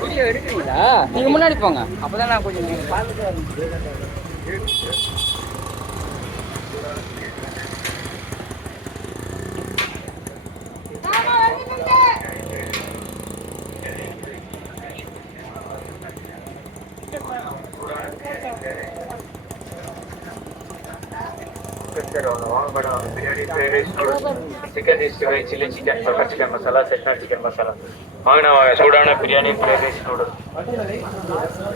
Video எடுக்கிறீங்களா? நீங்க முன்னாடி போங்க, அப்பதான் நான் கொஞ்சம் chicken chilli chicken pepper chicken masala செட்னா சிக்கன் மசாலா வாங்கினா சூடான பிரியாணி ஃப்ரைட் ரைஸ் நூடுல்ஸ்